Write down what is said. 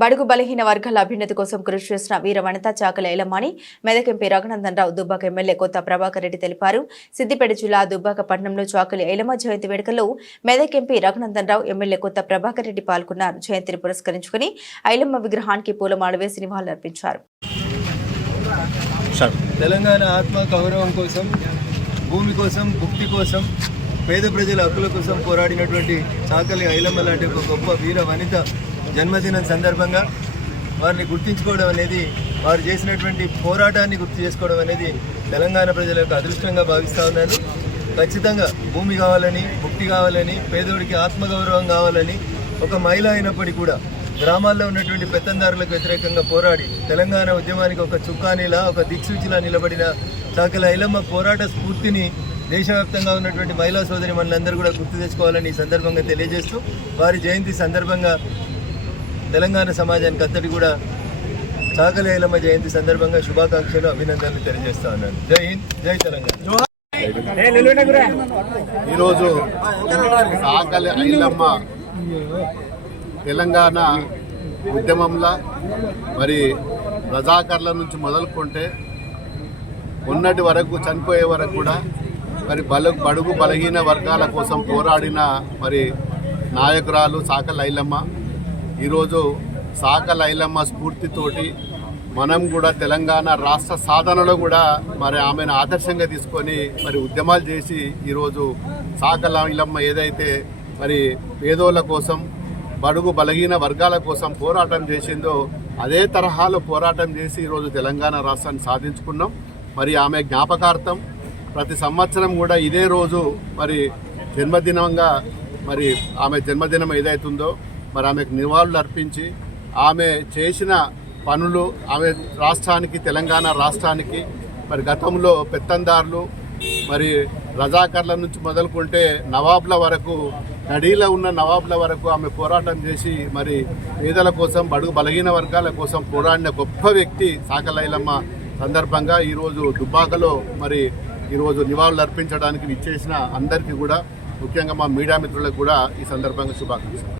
బడుగు బలహీన వర్గాల అభ్యున్నతి కోసం కృషి చేసిన వీర వనిత చాకలి ఐలమ్మని మెదక్ ఎంపీ రఘునందన్ రావు దుబ్బాక ఎమ్మెల్యే కొత్త ప్రభాకర్ రెడ్డి తెలిపారు. సిద్దిపేట జిల్లా దుబ్బాక పట్టణంలో చాకలి ఐలమ్మ జయంతి వేడుకల్లో మెదక్ ఎంపీ రఘునందన్ రావు ఎమ్మెల్యే కొత్త ప్రభాకర్ రెడ్డి పాల్గొన్నారు. జయంతిని పురస్కరించుకుని ఐలమ్మ విగ్రహానికి పూలమాల వేసి నివాళులర్పించారు. తెలంగాణ ఆత్మ గౌరవం కోసం, భూమి కోసం, భుక్తి కోసం, పేద ప్రజల హక్కుల కోసం పోరాడినటువంటి చాకలి ఐలమ్మ లాంటి ఒక గొప్ప వీర వనిత జన్మదినం సందర్భంగా వారిని గుర్తించుకోవడం అనేది, వారు చేసినటువంటి పోరాటాన్ని గుర్తు చేసుకోవడం అనేది తెలంగాణ ప్రజల యొక్క అదృష్టంగా భావిస్తూ ఉన్నాను. ఖచ్చితంగా భూమి కావాలని, భుక్తి కావాలని, పేదోడికి ఆత్మగౌరవం కావాలని ఒక మహిళ అయినప్పటికీ కూడా గ్రామాల్లో ఉన్నటువంటి పెత్తందారులకు వ్యతిరేకంగా పోరాడి తెలంగాణ ఉద్యమానికి ఒక చుక్కానిలా, ఒక దిక్సూచిలా నిలబడిన చాకలి ఐలమ్మ పోరాట స్ఫూర్తిని దేశవ్యాప్తంగా ఉన్నటువంటి మహిళా సోదరి మనందరూ కూడా గుర్తు తెచ్చుకోవాలని ఈ సందర్భంగా తెలియజేస్తూ, వారి జయంతి సందర్భంగా తెలంగాణ సమాజానికి అంతటి కూడా చాకలి ఐలమ్మ జయంతి సందర్భంగా శుభాకాంక్షలు, అభినందనలు తెలియజేస్తా ఉన్నాను. జై హింద్, జై తెలంగాణ. ఈరోజు చాకలి ఐలమ్మ తెలంగాణ ఉద్యమంలో మరి రజాకర్ల నుంచి మొదలుకుంటే ఉన్నటి వరకు, చనిపోయే వరకు కూడా మరి బడుగు బలహీన వర్గాల కోసం పోరాడిన మరి నాయకురాలు చాకలి ఐలమ్మ. ఈరోజు చాకలి ఐలమ్మ స్ఫూర్తితోటి మనం కూడా తెలంగాణ రాష్ట్ర సాధనలో కూడా మరి ఆమెను ఆదర్శంగా తీసుకొని మరి ఉద్యమాలు చేసి ఈరోజు చాకలి ఐలమ్మ ఏదైతే మరి పేదోళ్ళ కోసం, బడుగు బలహీన వర్గాల కోసం పోరాటం చేసిందో అదే తరహాలో పోరాటం చేసి ఈరోజు తెలంగాణ రాష్ట్రాన్ని సాధించుకున్నాం. మరి ఆమె జ్ఞాపకార్థం ప్రతి సంవత్సరం కూడా ఇదే రోజు మరి జన్మదినంగా మరి ఆమె జన్మదినం ఏదైతుందో మరి ఆమెకు నివాళులు అర్పించి ఆమె చేసిన పనులు, ఆమె రాష్ట్రానికి, తెలంగాణ రాష్ట్రానికి మరి గతంలో పెత్తందారులు మరి రజాకర్ల నుంచి మొదలుకుంటే నవాబ్ల వరకు, నడీలో ఉన్న నవాబ్ల వరకు ఆమె పోరాటం చేసి మరి పేదల కోసం, బడుగు బలహీన వర్గాల కోసం పోరాడిన గొప్ప వ్యక్తి చాకలి ఐలమ్మ సందర్భంగా ఈరోజు దుబ్బాకలో మరి ఈరోజు నివాళులు అర్పించడానికి ఇచ్చేసిన అందరికీ కూడా, ముఖ్యంగా మా మీడియా మిత్రులకు కూడా ఈ సందర్భంగా శుభాకాంక్షలు.